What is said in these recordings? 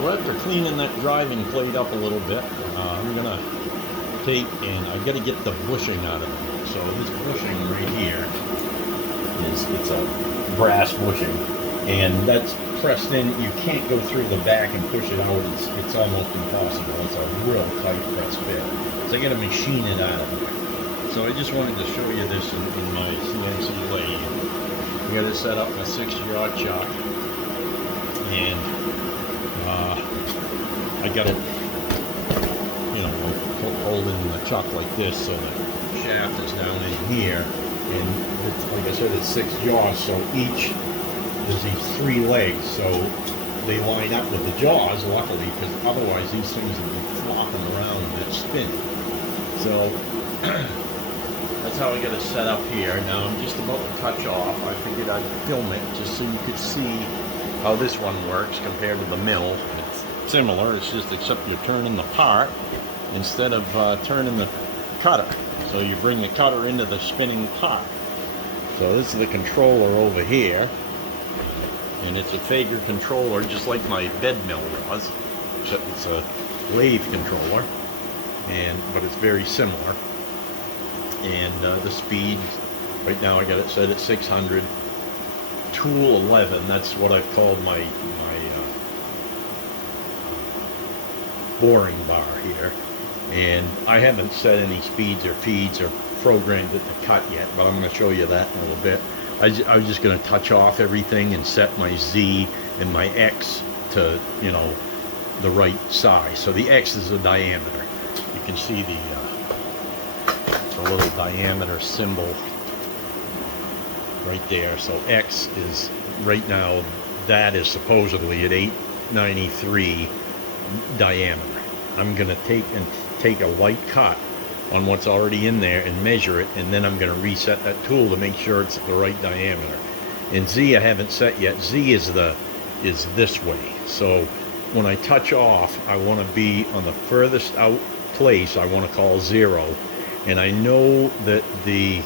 So after cleaning that driving plate up a little bit, I'm gonna take and I've got to get the bushing out of it. So this bushing right here it's a brass bushing, and that's pressed in. You can't go through the back and push it out. It's almost impossible. It's a real tight press fit. So I got to machine it out of there. So I just wanted to show you this in my CNC lathe. I got it set up in a 6-jaw chuck, and I got it, you know, holding the chuck like this, so the shaft is down in here, and it's, like I said, it's 6 jaws, so each, there's these 3 legs, so they line up with the jaws, luckily, because otherwise these things would be flopping around and it's spinning. So that's how I got it set up here. Now I'm just about to touch off. I figured I'd film it just so you could see how this one works compared to the mill. It's similar, it's just except you're turning the part instead of turning the cutter. So you bring the cutter into the spinning part. So this is the controller over here, and it's a Fager controller just like my bed mill was. Except it's a lathe controller, but it's very similar. And the speed, right now I got it set at 600. Tool 11, that's what I've called my boring bar here. And I haven't set any speeds or feeds or programmed it to cut yet, but I'm going to show you that in a little bit. I was just going to touch off everything and set my Z and my X to, you know, the right size. So the X is the diameter. You can see the little diameter symbol right there. So X is, right now, that is supposedly at 893 diameter. I'm going to take a light cut on what's already in there and measure it, and then I'm going to reset that tool to make sure it's the right diameter. And Z I haven't set yet. Z is this way. So when I touch off, I want to be on the furthest out place I want to call 0, and I know that the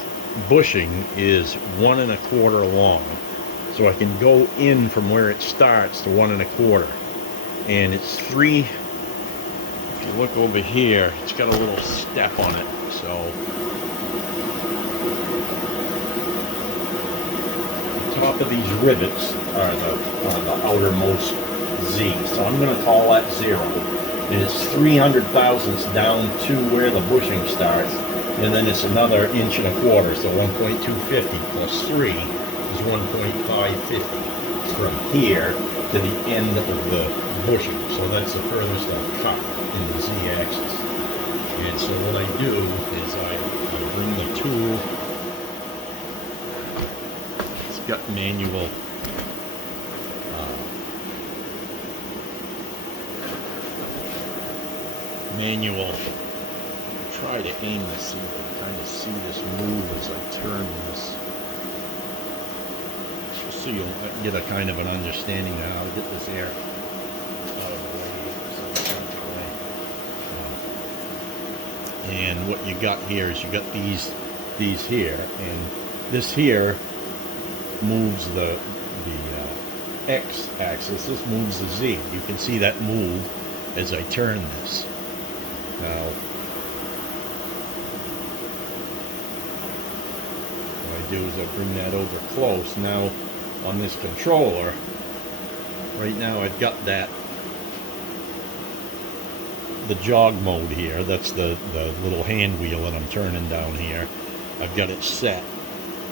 bushing is 1 1/4 long, so I can go in from where it starts to 1 1/4, and it's 3. If you look over here, it's got a little step on it, so the top of these rivets are the outermost Z, so I'm going to call that 0, and it's 300 thousandths down to where the bushing starts, and then it's another 1 1/4, so 1.250 plus 3 is 1.550 from here to the end of the bushing. So that's the furthest I've cut in the Z-axis. And so what I do is I bring the tool. It's got manual try to aim this so you can kind of see this move as I turn this, just so you'll get a kind of an understanding of how to get this air out of the way. And what you got here is you got these here, and this here moves the X axis. This moves the Z. You can see that move as I turn this. Now, what I do is I bring that over close. Now, on this controller, right now I've got the jog mode here. That's the little hand wheel that I'm turning down here. I've got it set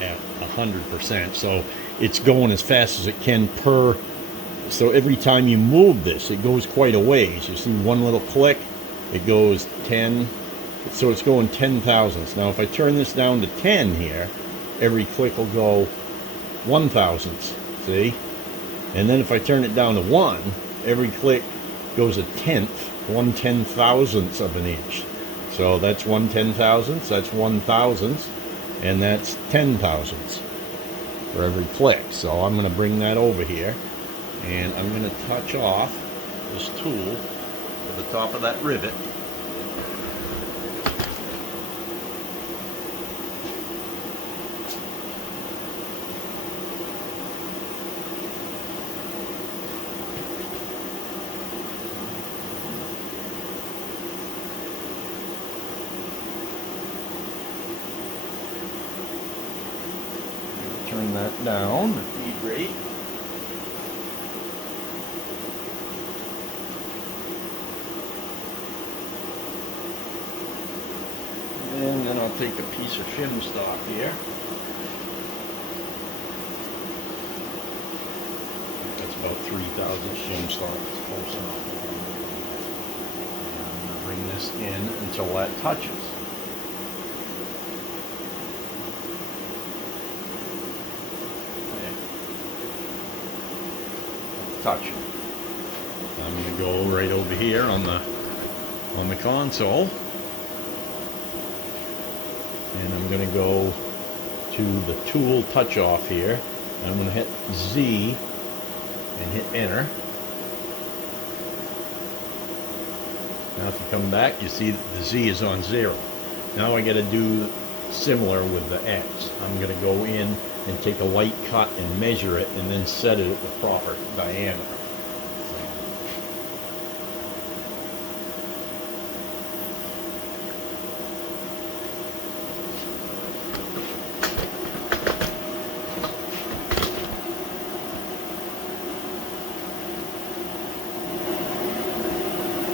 at 100%, so it's going as fast as it can per. So every time you move this, it goes quite a ways. You see one little click, it goes 10, so it's going 10 thousandths. Now if I turn this down to 10 here, every click will go 1 thousandths, see? And then if I turn it down to 1, every click goes a tenth, 1/10 thousandths of an inch. So that's 1/10 thousandths, that's 1 thousandths, and that's 10 thousandths for every click. So I'm going to bring that over here, and I'm going to touch off this tool at the top of that rivet. that down, the feed rate. And then I'll take a piece of shim stock here. That's about 3,000 shim stock. It's close enough. And I'm going to bring this in until that touches. Touching. I'm going to go right over here on the console, and I'm going to go to the tool touch off here. I'm going to hit Z and hit enter. Now if you come back, you see that the Z is on 0. Now I got to do similar with the X. I'm going to go in and take a light cut and measure it and then set it at the proper diameter.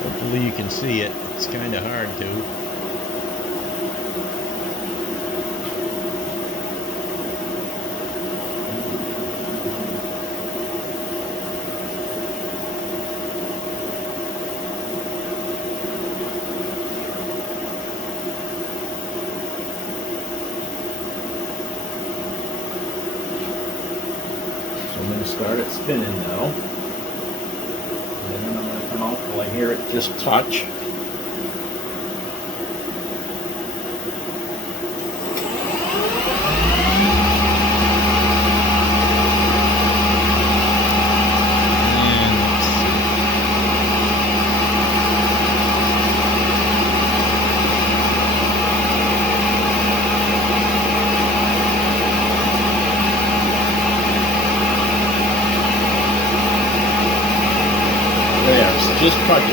Hopefully you can see it. It's kind of hard to. I'm going to start it spinning now, and then I'm going to come out till I hear it just touch. Just touch it.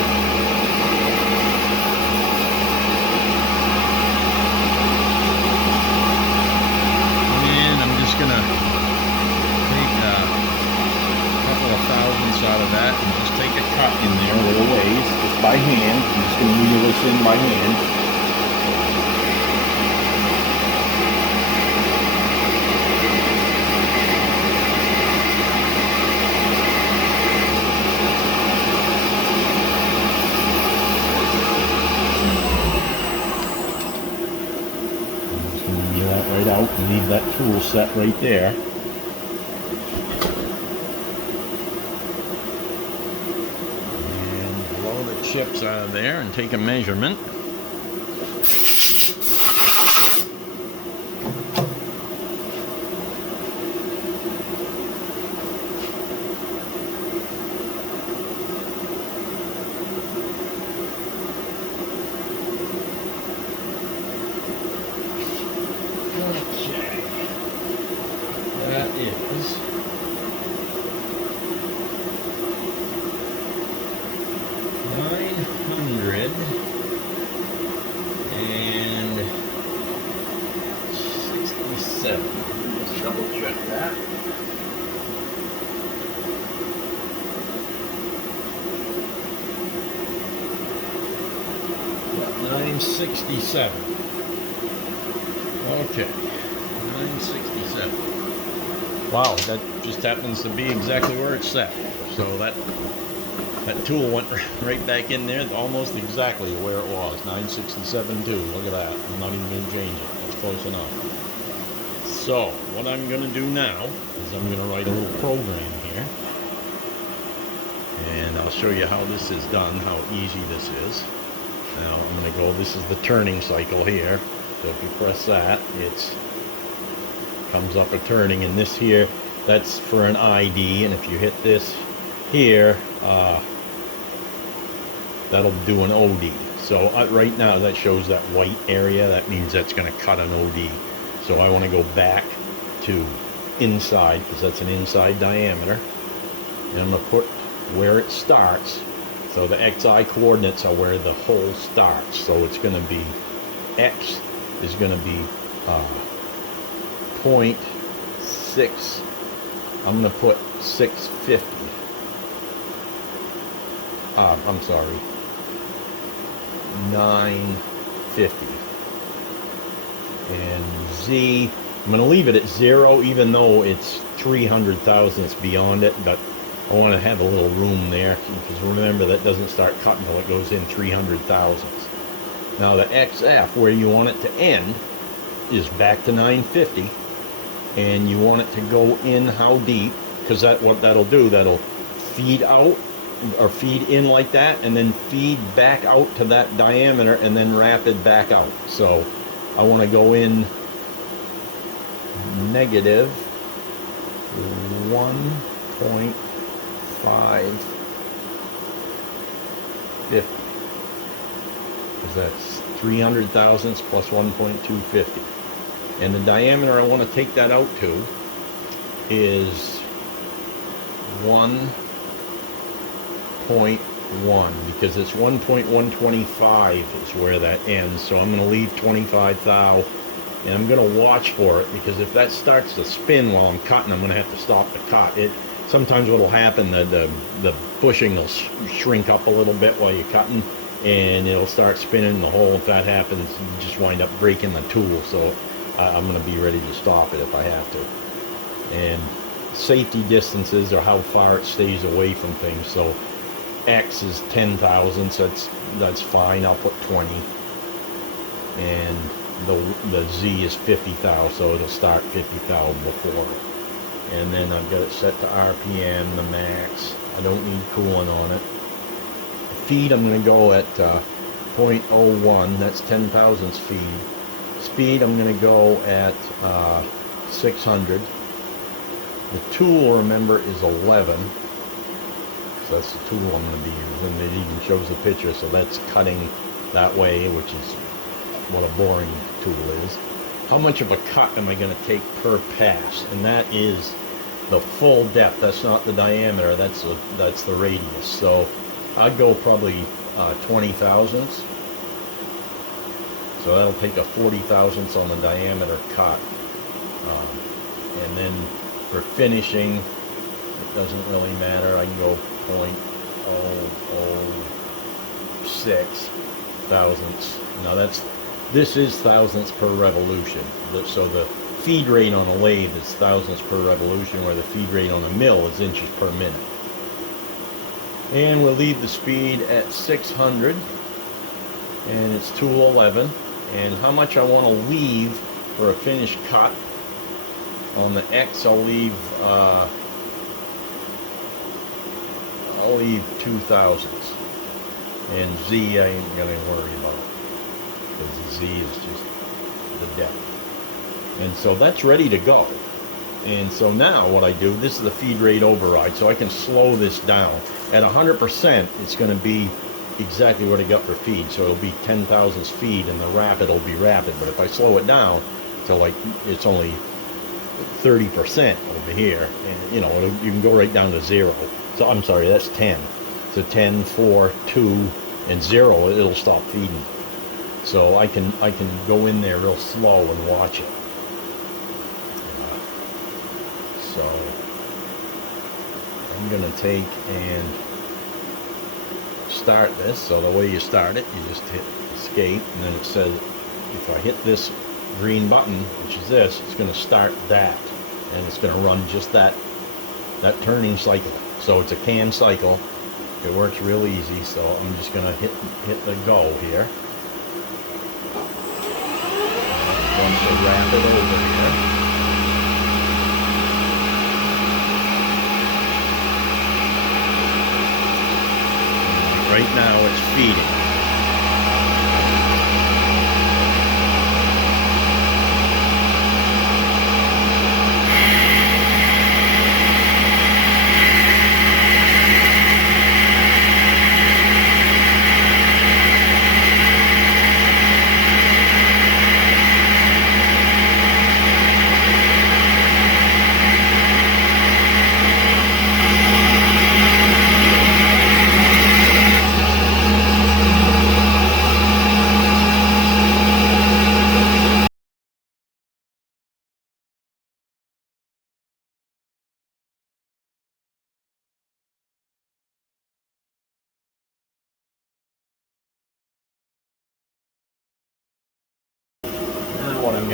And I'm just going to take a couple of thousandths out of that and just take a cut in there a little ways, just by hand. I'm just going to wheel this in by hand. Right out and leave that tool set right there. And blow the chips out of there and take a measurement. That is 967. Let's double check that. Yeah, 967. Okay, 967. Wow, that just happens to be exactly where it's set. So that tool went right back in there, almost exactly where it was. 967 too. Look at that. I'm not even going to change it. That's close enough. So what I'm going to do now is I'm going to write a little program here, and I'll show you how this is done, how easy this is. Now I'm going to go. This is the turning cycle here. So if you press that, it comes up a turning, and this here, that's for an ID, and if you hit this here, that'll do an OD. So right now that shows that white area. That means that's going to cut an OD. So I want to go back to inside, because that's an inside diameter, and I'm going to put where it starts. So the XI coordinates are where the hole starts. So it's going to be X is going to be 0.6 I'm going to put 650. I'm sorry, 950. And Z, I'm going to leave it at 0, even though it's 300 thousandths beyond it, but I want to have a little room there, because remember, that doesn't start cutting until it goes in 300 thousandths. Now the XF, where you want it to end, is back to 950, and you want it to go in how deep, because what that'll do, that'll feed out, or feed in like that, and then feed back out to that diameter, and then rapid back out. So I want to go in negative 1.550, because that's 300 thousandths plus 1.250. And the diameter I want to take that out to is 1.1, because it's 1.125 is where that ends. So I'm going to leave 25 thou, and I'm going to watch for it, because if that starts to spin while I'm cutting, I'm going to have to stop the cut. Sometimes what will happen, the bushing will shrink up a little bit while you're cutting, and it'll start spinning the hole. If that happens, you just wind up breaking the tool. So I'm going to be ready to stop it if I have to. And safety distances are how far it stays away from things. So X is 10 thousandths, that's fine. I'll put 20. And the Z is 50 thou, so it'll start 50 thou before. And then I've got it set to RPM, the max. I don't need coolant on it. Feed, I'm going to go at 0.01, that's 10 thousandths feed. Speed, I'm going to go at 600. The tool, remember, is 11. So that's the tool I'm going to be using. It even shows the picture, so that's cutting that way, which is what a boring tool is. How much of a cut am I going to take per pass? And that is the full depth. That's not the diameter, that's the radius. So I'd go probably 20 thousandths. So that'll take a 40 thousandths on the diameter cut. And then for finishing, it doesn't really matter. I can go 0.006 thousandths. Now this is thousandths per revolution. So the feed rate on a lathe is thousandths per revolution, where the feed rate on a mill is inches per minute. And we'll leave the speed at 600, and it's tool 11. And how much I want to leave for a finished cut on the X, I'll leave 2 thousandths. And Z I ain't gonna worry about, because the Z is just the depth. And so that's ready to go. And so now what I do, this is the feed rate override, so I can slow this down. At 100%, it's going to be exactly what I got for feed. So it'll be 10 thousandths feed, and the rapid will be rapid. But if I slow it down to like, it's only 30% over here, and you know, you can go right down to 0. So I'm sorry, that's 10. So 10, 4, 2, and 0, it'll stop feeding. So I can go in there real slow and watch it. So I'm going to take and start this. So the way you start it, you just hit escape, and then it says if I hit this green button, which is this, it's going to start that, and it's going to run just that turning cycle. So it's a cam cycle. It works real easy. So I'm just going to hit the go here. Once the rapid over here. Right now it's feeding.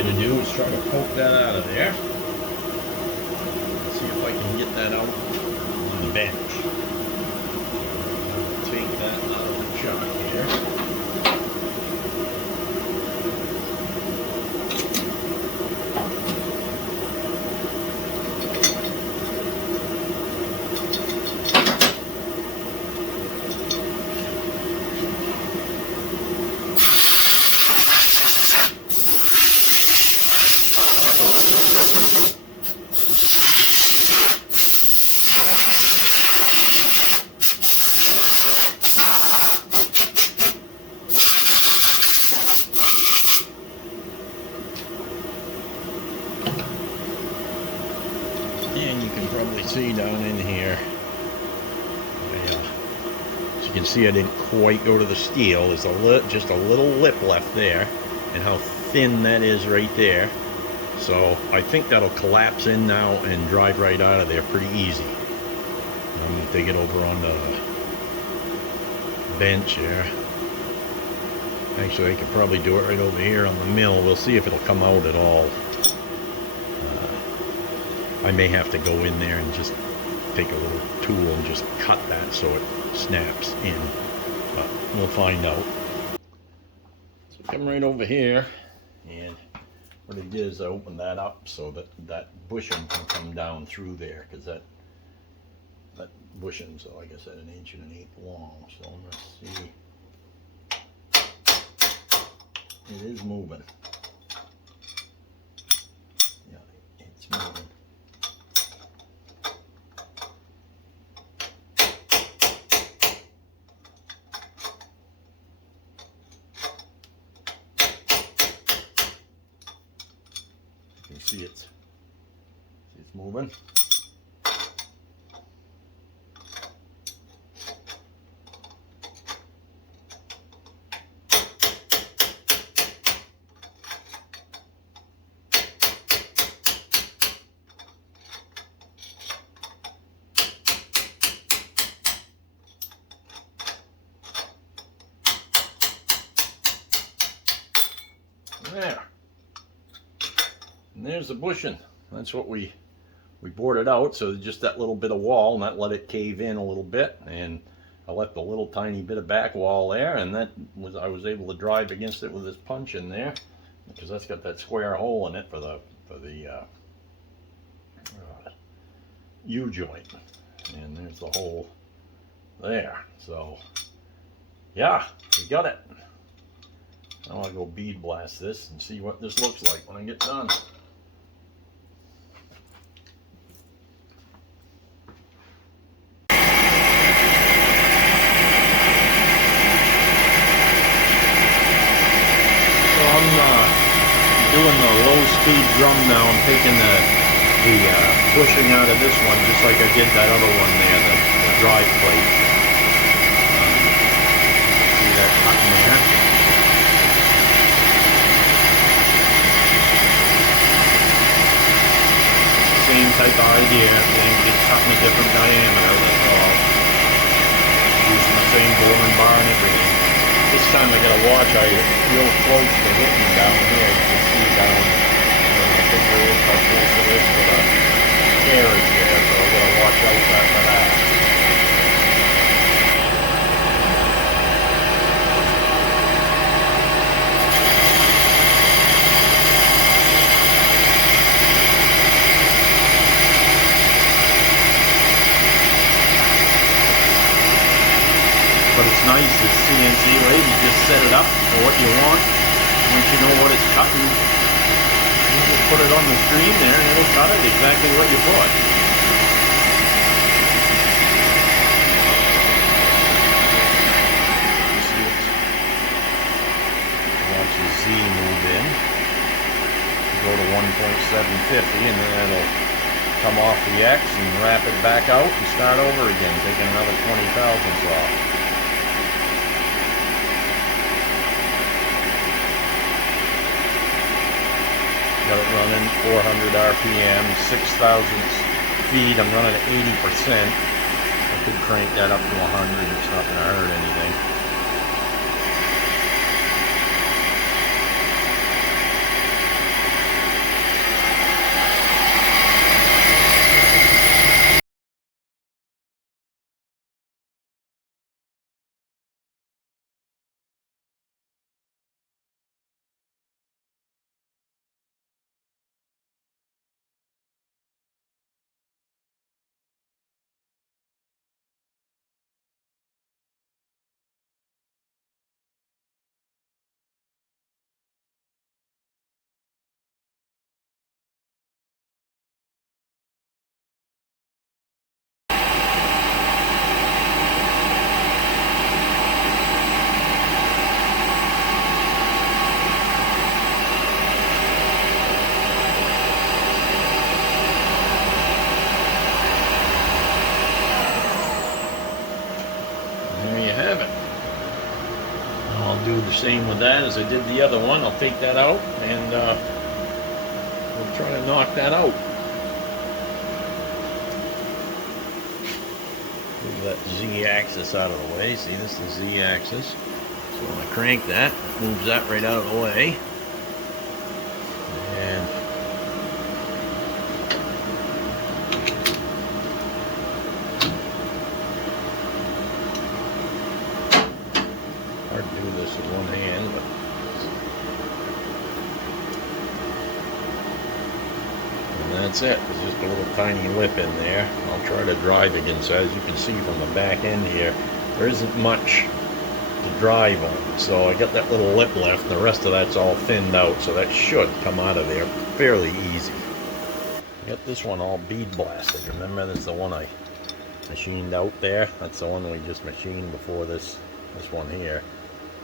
going to do is try to poke that out of there. Let's see if I can get that out on the bench. Take that out of the chuck here. And you can probably see down in here, as you can see, I didn't quite go to the steel. There's just a little lip left there, and how thin that is right there. So I think that'll collapse in now and drive right out of there pretty easy. I'm going to dig it over on the bench here. Actually, I could probably do it right over here on the mill. We'll see if it'll come out at all. I may have to go in there and just take a little tool and just cut that so it snaps in. But we'll find out. So come right over here, and what I did is I opened that up so that that bushing can come down through there, because that bushing's, like I said, 1 1/8 long. So let's see. It is moving. Yeah, it's moving. You can see it's moving. There. And there's the bushing. That's what we bored it out, so just that little bit of wall, and that let it cave in a little bit, and I left a little tiny bit of back wall there, and that was, I was able to drive against it with this punch in there, because that's got that square hole in it for the U-joint, and there's the hole there. So yeah, we got it. I want to go bead blast this and see what this looks like when I get done. So I'm doing the low speed drum now. I'm taking the bushing out of this one just like I did that other one there, the drive plate. See that cutting there? Same type of idea, I think, just cutting a different diameter, that's all. Using the same boring bar and everything. This time I gotta watch, I get real close to hitting down here. You can see down, I think there is how close it is to the carriage there, so I gotta watch out for that. But it's nice, this CNC lathe, you just set it up for what you want. Once you know what it's cutting, you just put it on the screen there and it'll cut it exactly what you put. See it. Watch your Z move in. Go to 1.750 and then it'll come off the X and wrap it back out and start over again, taking another 20 thousandths off. Got it running 400 RPM, 6,000 feet. I'm running at 80%. I could crank that up to 100. It's not going to hurt anything. there you have it. I'll do the same with that as I did the other one. I'll take that out and we'll try to knock that out. Move that Z-axis out of the way. See, this is the Z-axis. So when I crank that, it moves that right out of the way. And hard to do this with one hand, but and that's it. There's just a little tiny lip in there. I'll try to drive again. So as you can see from the back end here, there isn't much to drive on. So I got that little lip left. The rest of that's all thinned out, so that should come out of there fairly easy. I got this one all bead blasted. Remember, this is the one I machined out there. That's the one we just machined before this one here.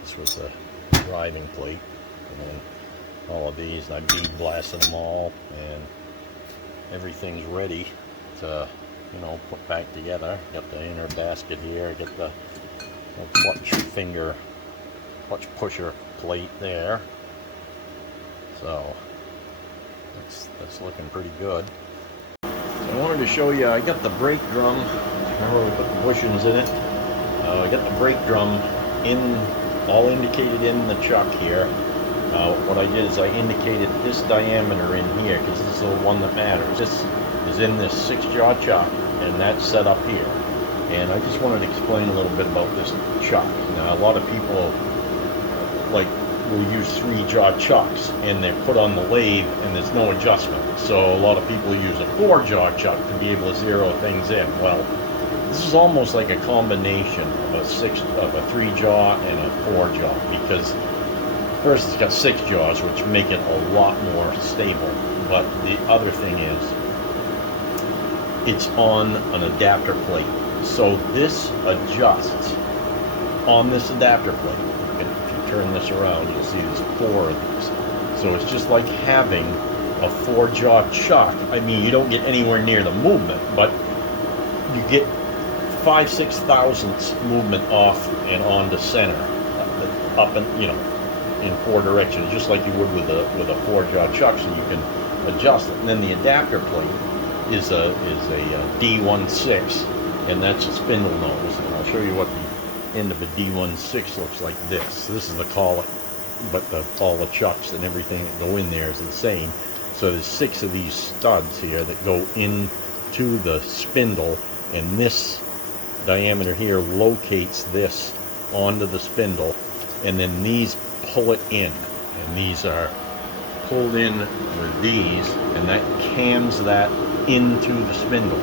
This was the driving plate, and then all of these, I bead blasted them all, and everything's ready to, you know, put back together. Got the inner basket here. Got the clutch pusher plate there. So that's looking pretty good. So I wanted to show you, I got the brake drum. Remember we put the bushings in it? I got the brake drum all indicated in the chuck here. What I did is I indicated this diameter in here because this is the one that matters. This is in this 6-jaw chuck, and that's set up here. And I just wanted to explain a little bit about this chuck. Now, a lot of people will use 3-jaw chucks, and they're put on the lathe, and there's no adjustment. So a lot of people use a 4-jaw chuck to be able to zero things in. Well, this is almost like a combination of a 3-jaw and a 4-jaw, because first it's got 6 jaws, which make it a lot more stable. But the other thing is, it's on an adapter plate. So this adjusts on this adapter plate. If you turn this around, you'll see there's 4 of these. So it's just like having a 4-jaw chuck. I mean, you don't get anywhere near the movement, but you get 5-6 thousandths movement off and on the center, up and, you know, in 4 directions, just like you would with a 4-jaw chuck. So you can adjust it. And then the adapter plate is a D16. And that's a spindle nose, and I'll show you what the end of a D16 looks like. This is the collet, but all the chucks and everything that go in there is the same. So there's 6 of these studs here that go into the spindle, and this diameter here locates this onto the spindle, and then these pull it in, and these are pulled in with these, and that cams that into the spindle.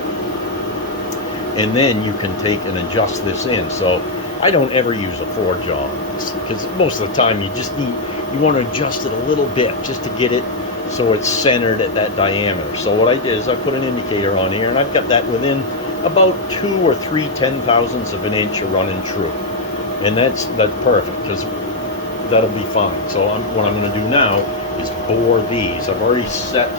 And then you can take and adjust this in. So I don't ever use a 4-jaw because most of the time you want to adjust it a little bit just to get it so it's centered at that diameter. So what I did is I put an indicator on here, and I've got that within about 2 or 3 10,000ths of an inch of running true, and that's perfect because that'll be fine. So what I'm going to do now is bore these. I've already set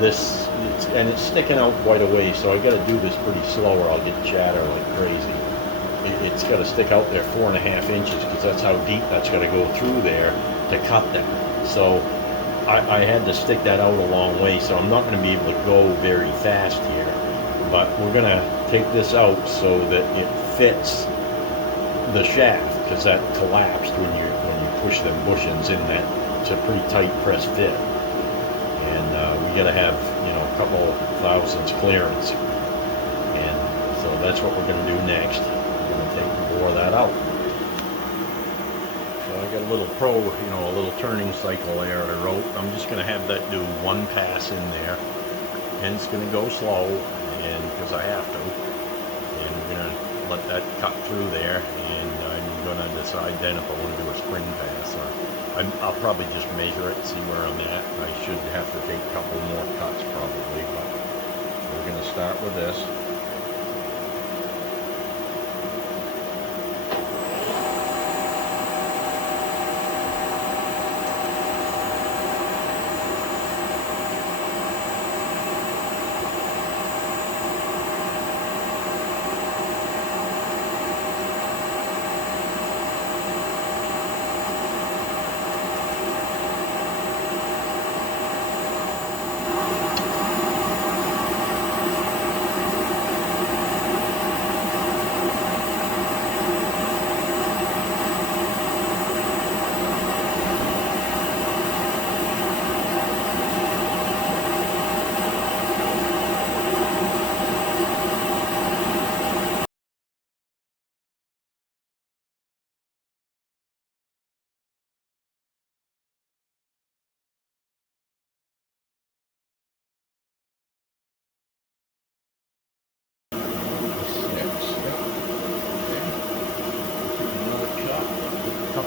this. And it's sticking out quite a ways, so I got to do this pretty slow or I'll get chatter like crazy. It's got to stick out there 4.5 inches because that's how deep that's got to go through there to cut that. So I had to stick that out a long way, so I'm not going to be able to go very fast here. But we're going to take this out so that it fits the shaft, because that collapsed when you push them bushings in. That it's a pretty tight press fit. And we got to have, you know, a couple thousandths clearance, and so that's what we're going to do next. We're going to take and bore that out. So I got a little turning cycle there I wrote. I'm just going to have that do 1 pass in there, and it's going to go slow, and because I have to, and we're going to let that cut through there, and I'm going to decide then if I want to do a spring pass. I'll probably just measure it, see where I'm at. I should have to take a couple more cuts probably, but we're going to start with this.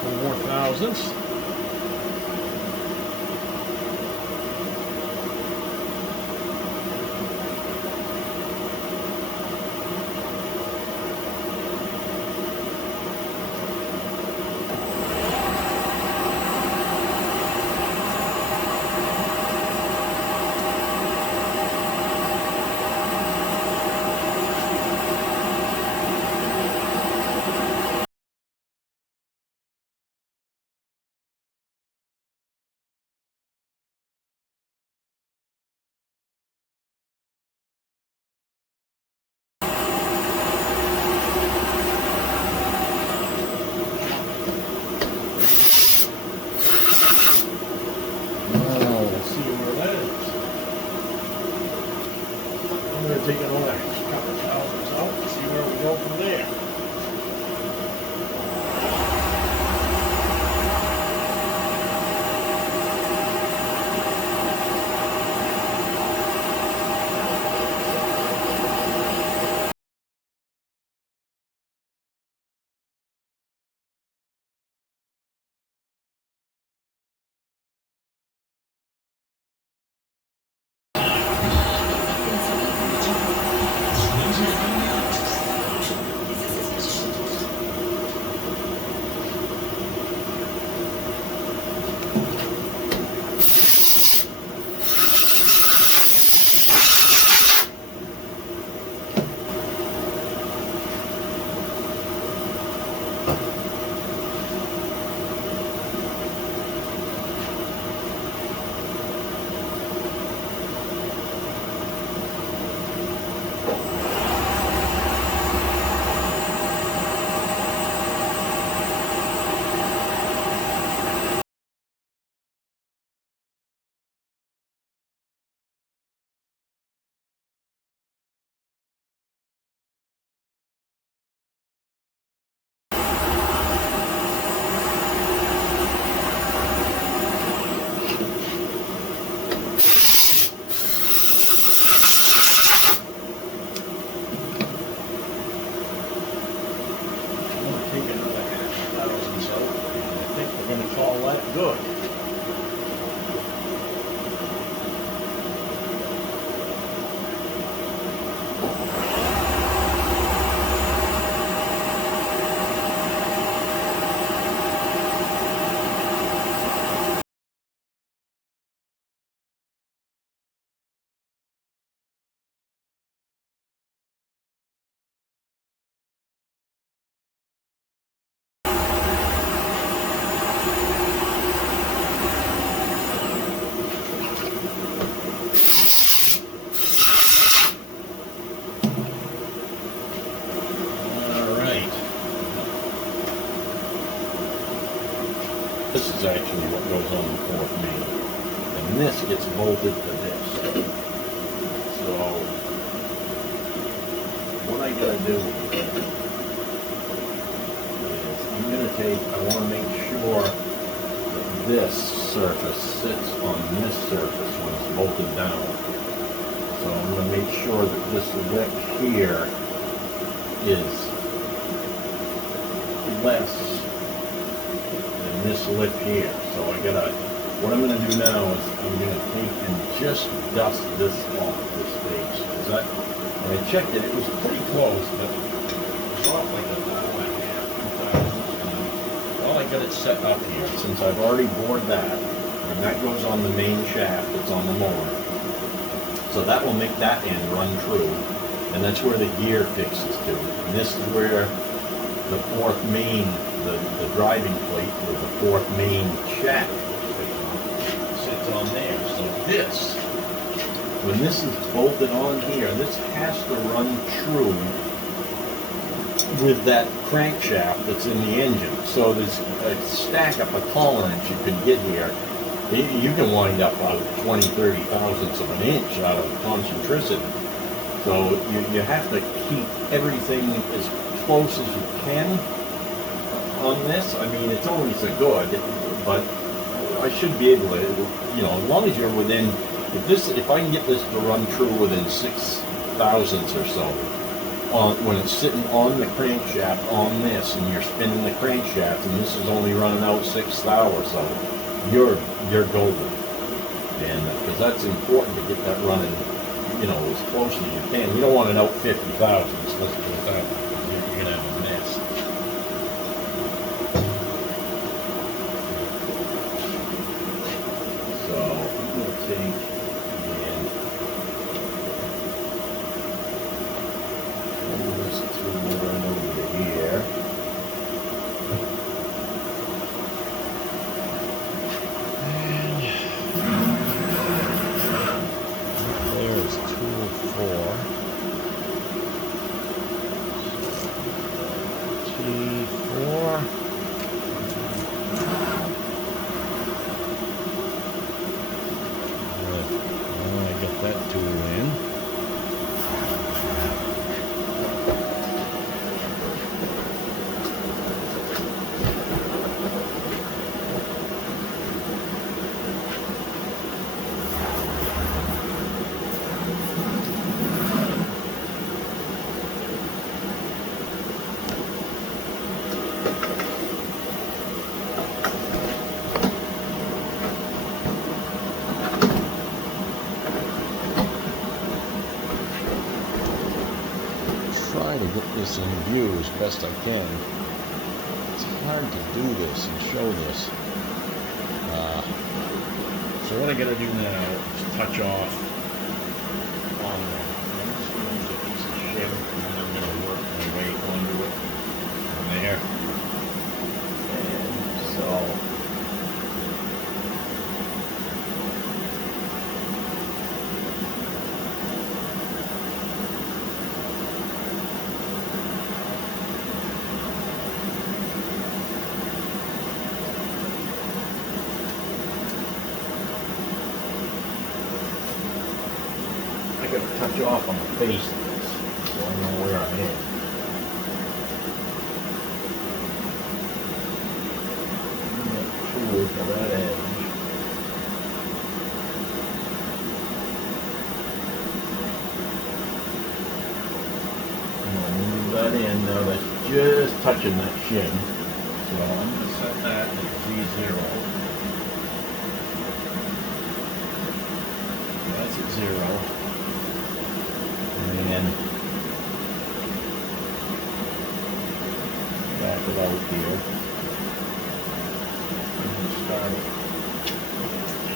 couple more thousandths. Take another couple thousandths out and see where we go from there. Good. This is actually what goes on the fourth main, and this gets bolted to this. So what I gotta do is I'm gonna take, I want to make sure that this surface sits on this surface when it's bolted down. So I'm going to make sure that this lip here is less this lip here. So what I'm going to do now is I'm going to take and just dust this off this face. Because when I checked it, it was pretty close, but it was off like a $1.50, $2,000. Well, I got it set up here since I've already bored that, and that goes on the main shaft that's on the mower. So that will make that end run true, and that's where the gear fixes to. And this is where the fourth main, the driving plate with the fourth main shaft sits on there. So this, when this is bolted on here, this has to run true with that crankshaft that's in the engine. So there's a stack up a tolerance you can get here. You can wind up about 20, 30 thousandths of an inch out of concentricity. So you have to keep everything as close as you can on this. I mean, it's always a good, but I should be able to, as long as you're within, if I can get this to run true within 6 thousandths or so on when it's sitting on the crankshaft on this, and you're spinning the crankshaft, and this is only running out 6 hours, so you're golden. And because that's important to get that running, you know, as close as you can. You don't want it out 50,000. It's less than 1,000. You're gonna have a mess. So I'm gonna take and move this tool right over here. There's tool 4. T4. I get that tool in. Try to get this in view as best I can. It's hard to do this and show this. So what I gotta do now is touch off on there. I'm just gonna use a piece of shim and I'm gonna work my way onto it from there. And so I gotta touch off on the face of this, so I know where I'm in. Tool for that edge. I'm gonna move that in now. That's just touching that shim. So I'm gonna set that at Z0. That's at 0. And back it out here. And start it.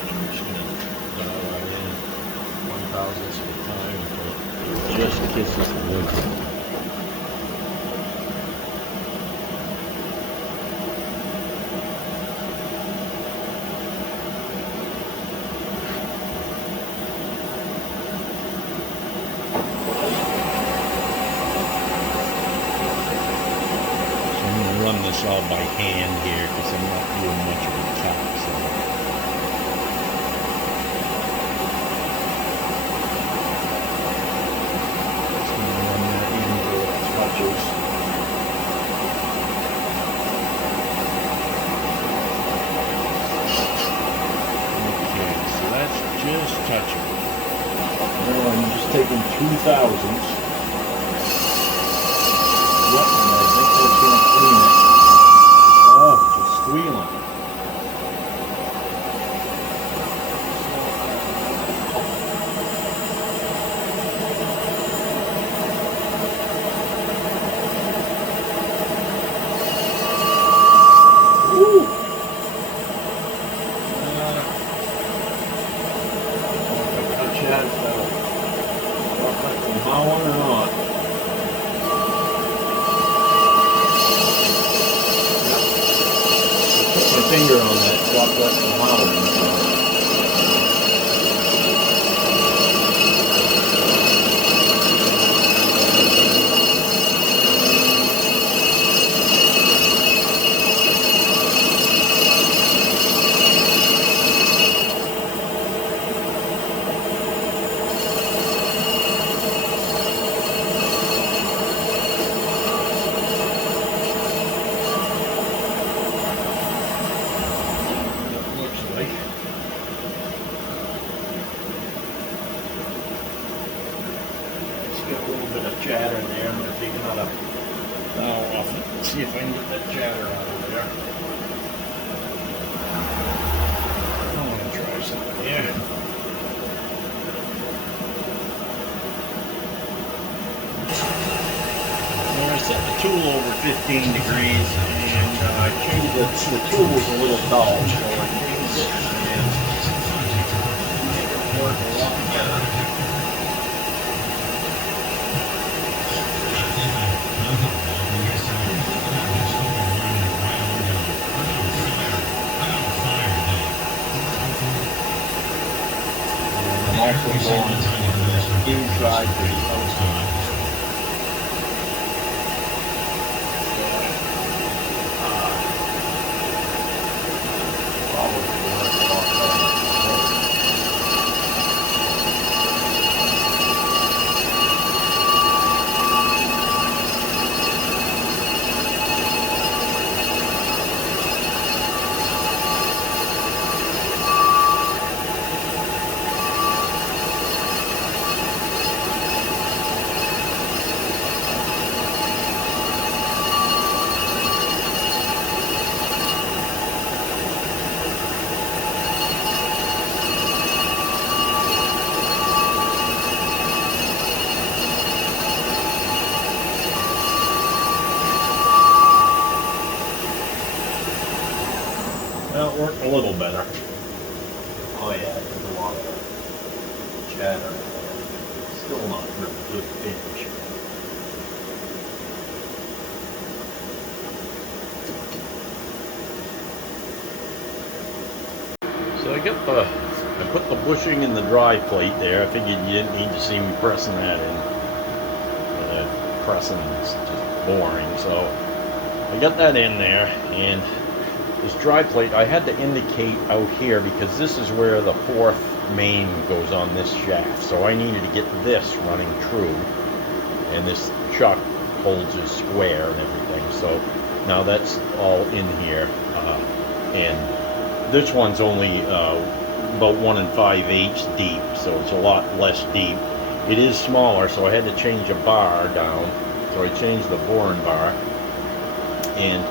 I'm just going to dial that in 1,000ths of the time until it just kisses the wood. Run this all by hand here because I'm not doing much of a cut. So. Just going to run that in where it touches. Okay, so that's just touching. Now I'm just taking 2,000ths. Yep, and I think that's going to clean it. Oh, just squealing. Woo! If I touch that, that'll let them howling or not. Finger on that chocolate and howling. how to dial off it. See if I can get that chatter out of there. I'm going to try something here. Well, I set the tool over 15 degrees and I changed the tool was a little dull, so I changed it and made it work a lot better. And I'm also going inside the outside. Well, it worked a little better. Oh yeah, there's a lot of chatter. Still not really good finish. So I put the bushing in the dry plate there. I figured you didn't need to see me pressing that in. Pressing is just boring. So I got that in there, and this dry plate, I had to indicate out here because this is where the fourth main goes on this shaft. So I needed to get this running true, and this chuck holds it square and everything. So now that's all in here, and this one's only about 1 5/8 deep, so it's a lot less deep. It is smaller, so I had to change a bar down. So I changed the boring bar, and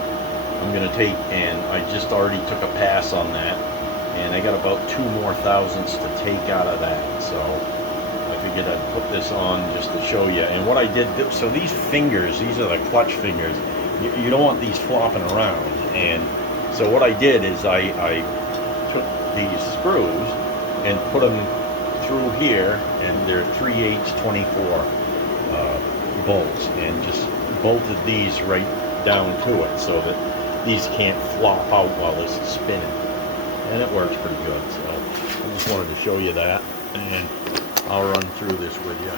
I'm going to take, and I just already took a pass on that, and I got about 2 more thousandths to take out of that. So I figured I'd put this on just to show you. And what I did, so these fingers, these are the clutch fingers, you don't want these flopping around. And so what I did is I took these screws and put them through here, and they're 3/8 24 bolts, and just bolted these right down to it so that these can't flop out while this is spinning, and it works pretty good. So I just wanted to show you that, and I'll run through this with you.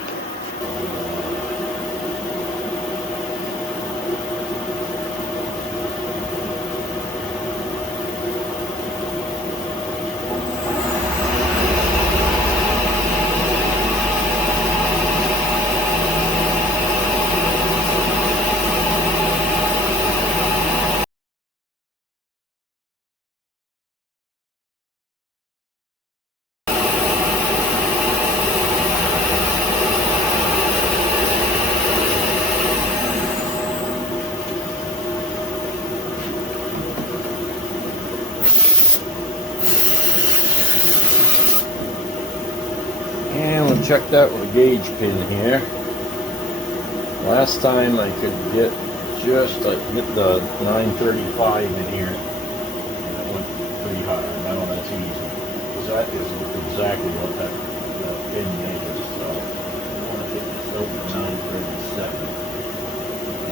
And we'll check that with a gauge pin here. Last time I could get just like hit the 935 in here. That went pretty hard. Now that's easy, because that is exactly what that pin measures. So I want to hit this over 937,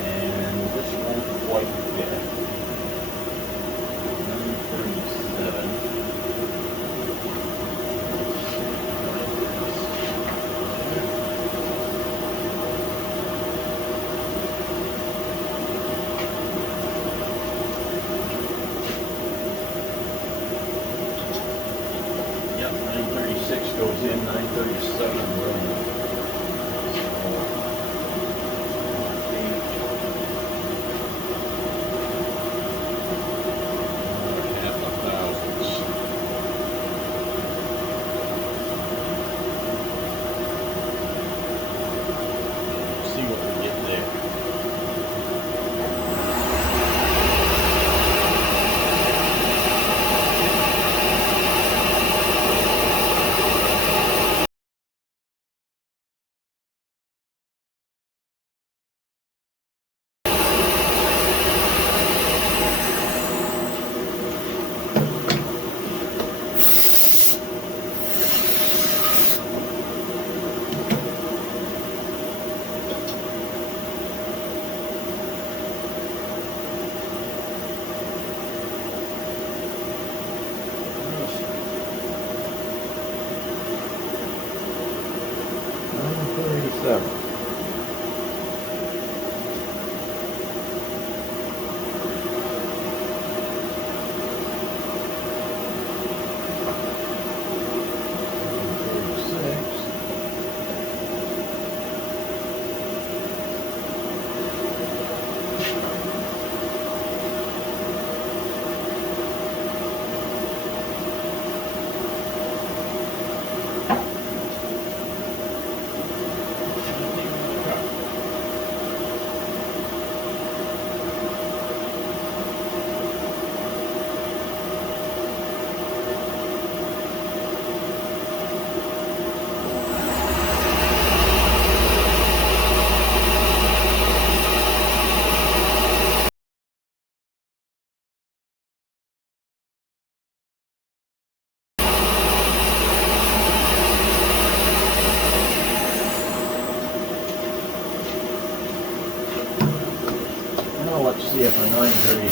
and this won't quite fit. 937. Goes in 937 running. Half a thousandths. See what we get there.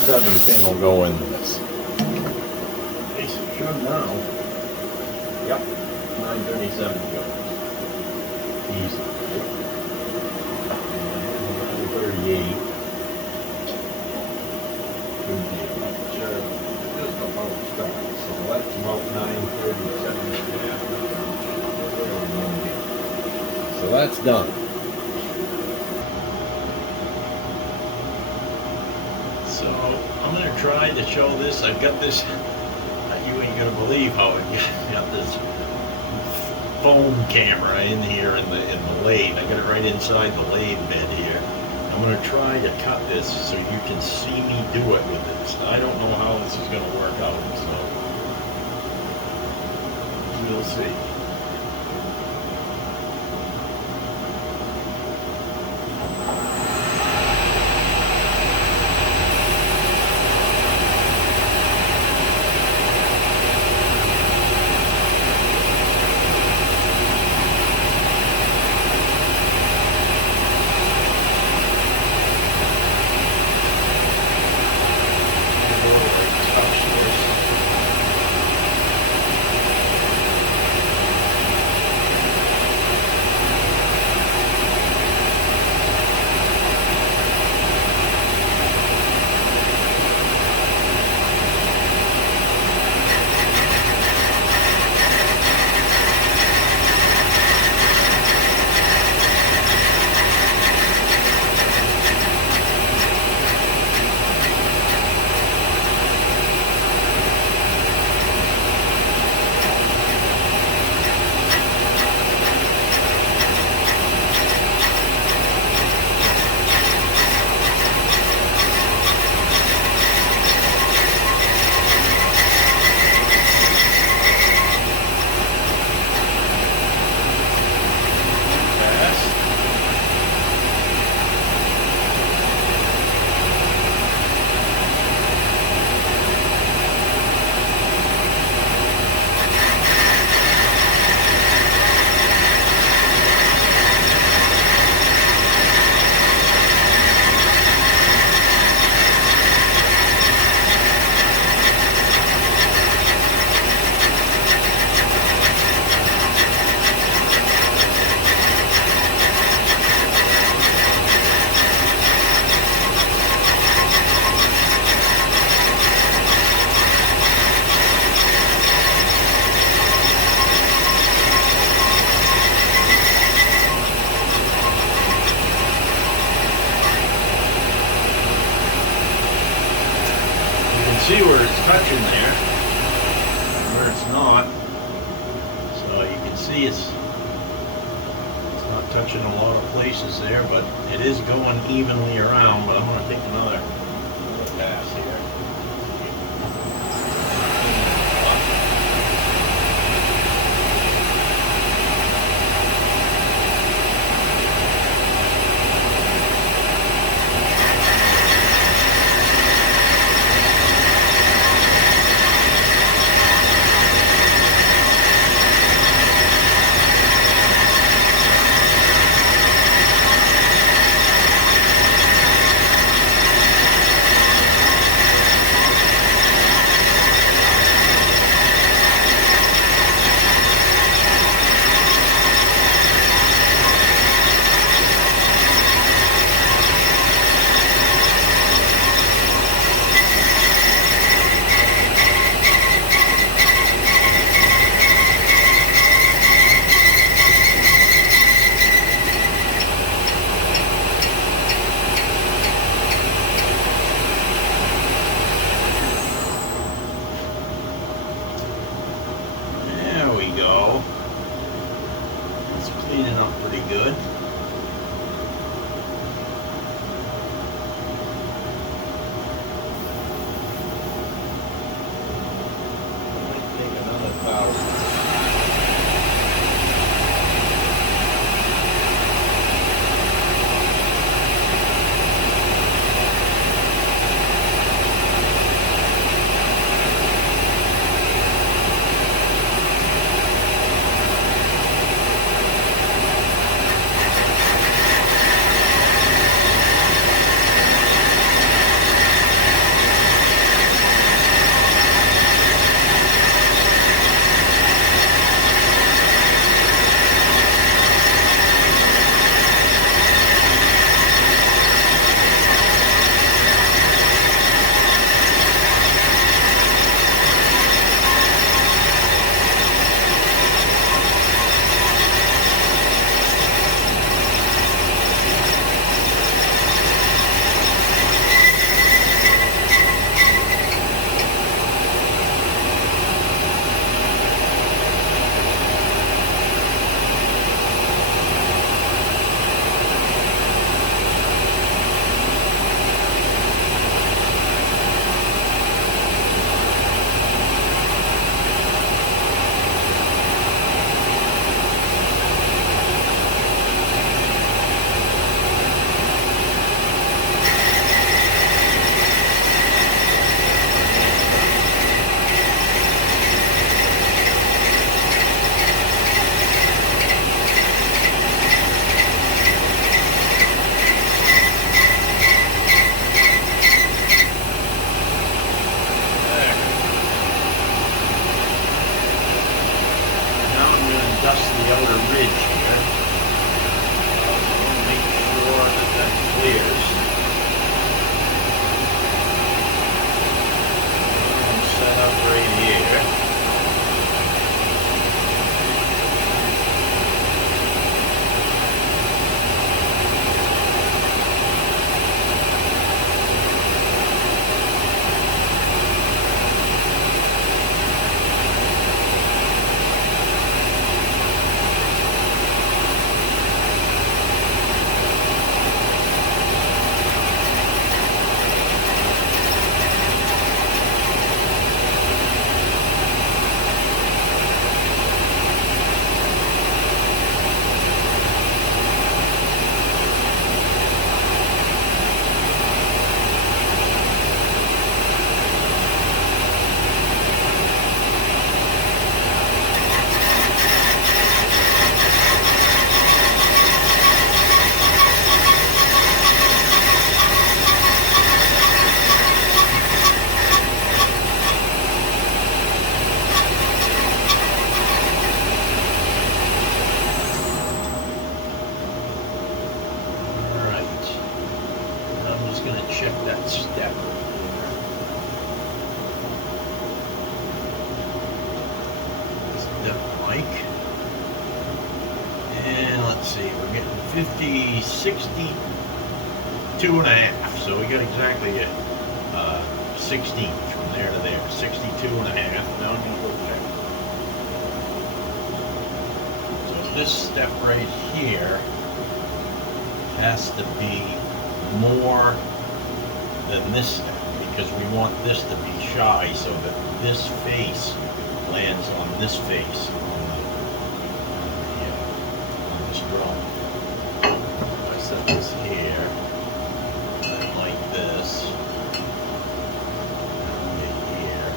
937 pin will go in this. At least it should now. Yep, 937 goes. Easy. And 938. Good deal. Just about start. So that's about 937. So that's done. So I'm going to try to show this. I've got this, you ain't going to believe how it got this foam camera in here in the lathe. I got it right inside the lathe bed here. I'm going to try to cut this so you can see me do it with this. I don't know how this is going to work out, so we'll see. See where it's touching there, where it's not. So you can see it's not touching a lot of places there, but it is going evenly around. But I'm going to take another pass here. Go. It's cleaning up pretty good. Might take another 1,000. see, we're getting 50, 62 and a half. So we got exactly a 16 from there to there, 62 and a half. Now I'm going to go check. So this step right here has to be more than this step, because we want this to be shy so that this face lands on this face on this drum. I set this here, and like this, and here.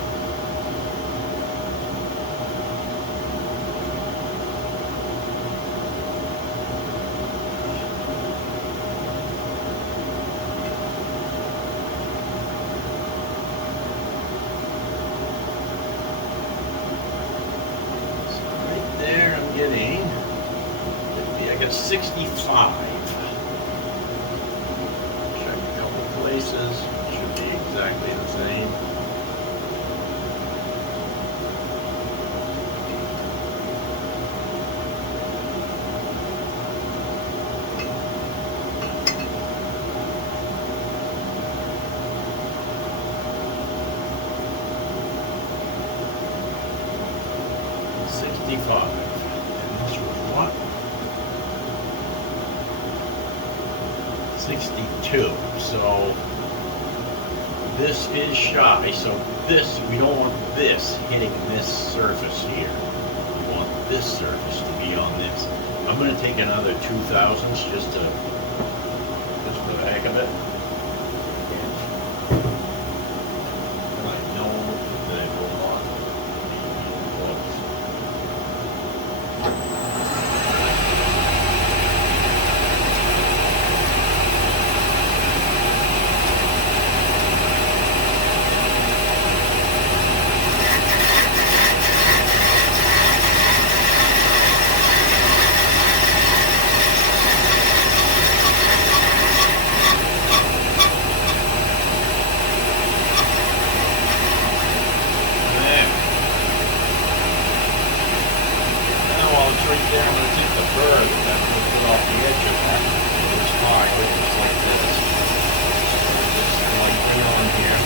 Getting 50, I got 65. Check a couple places, should be exactly the same. What? 62. So this is shy. So this, we don't want this hitting this surface here. We want this surface to be on this. I'm going to take another 2/1000 just for the heck of it. And I know that it will not be close. Right there, I'm going to take the burr that we put off the edge of that. It's high, just like this. So just like right on here.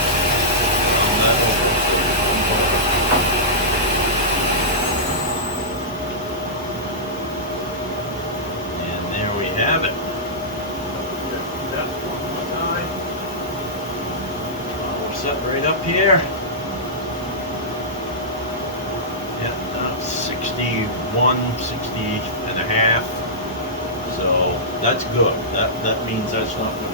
On that over. And there we have it. That one more time. We'll set right up here. 61, 60 and a half. So that's good. That means that's not good.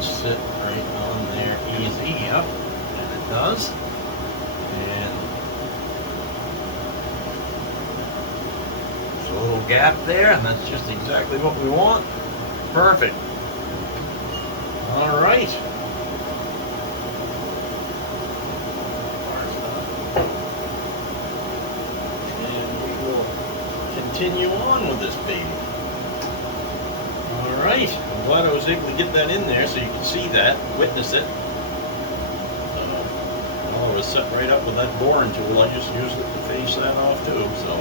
Sit right on there easy, yep, and it does. And there's a little gap there, and that's just exactly what we want. Perfect. All right. And we will continue on with this baby. All right, I'm glad I was able to get that in there so you can see that, witness it. Well, it was set right up with that boring tool. I just used it to finish that off too, so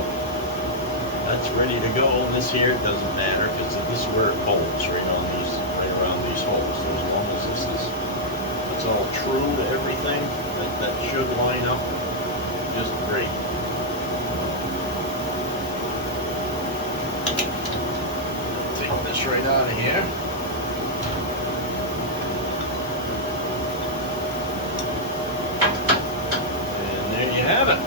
that's ready to go. This here, it doesn't matter because this is where it holds, right around these holes. So as long as it's all true to everything, that should line up just great. This right out of here. And there you have it.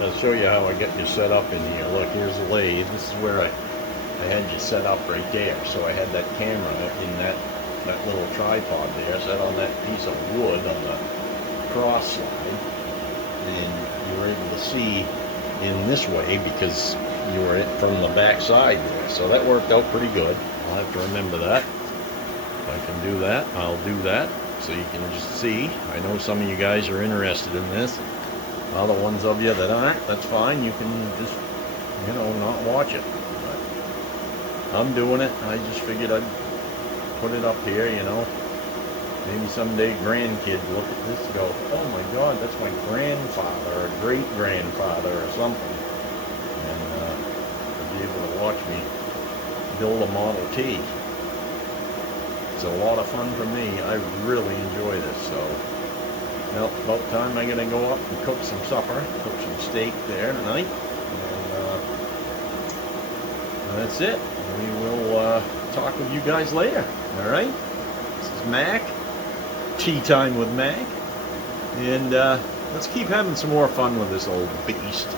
I'll show you how I get you set up in here. Look, here's the lathe. This is where I had you set up right there. So I had that camera in that that little tripod there, set on that piece of wood on the cross slide, and you were able to see in this way because you were from the back side there. So that worked out pretty good. I'll have to remember that. If I can do that, I'll do that, so you can just see. I know some of you guys are interested in this. Other ones of you that aren't, that's fine. You can just, you know, not watch it. But I'm doing it. I just figured I'd put it up here, you know. Maybe someday grandkids look at this and go, oh my God, that's my grandfather or great-grandfather or something. And they'll be able to watch me build a Model T. It's a lot of fun for me. I really enjoy this. So, well, about time I'm gonna go up and cook some supper, cook some steak there tonight, and that's it. We will talk with you guys later. All right. This is Mac. Tea time with Mac, and let's keep having some more fun with this old beast.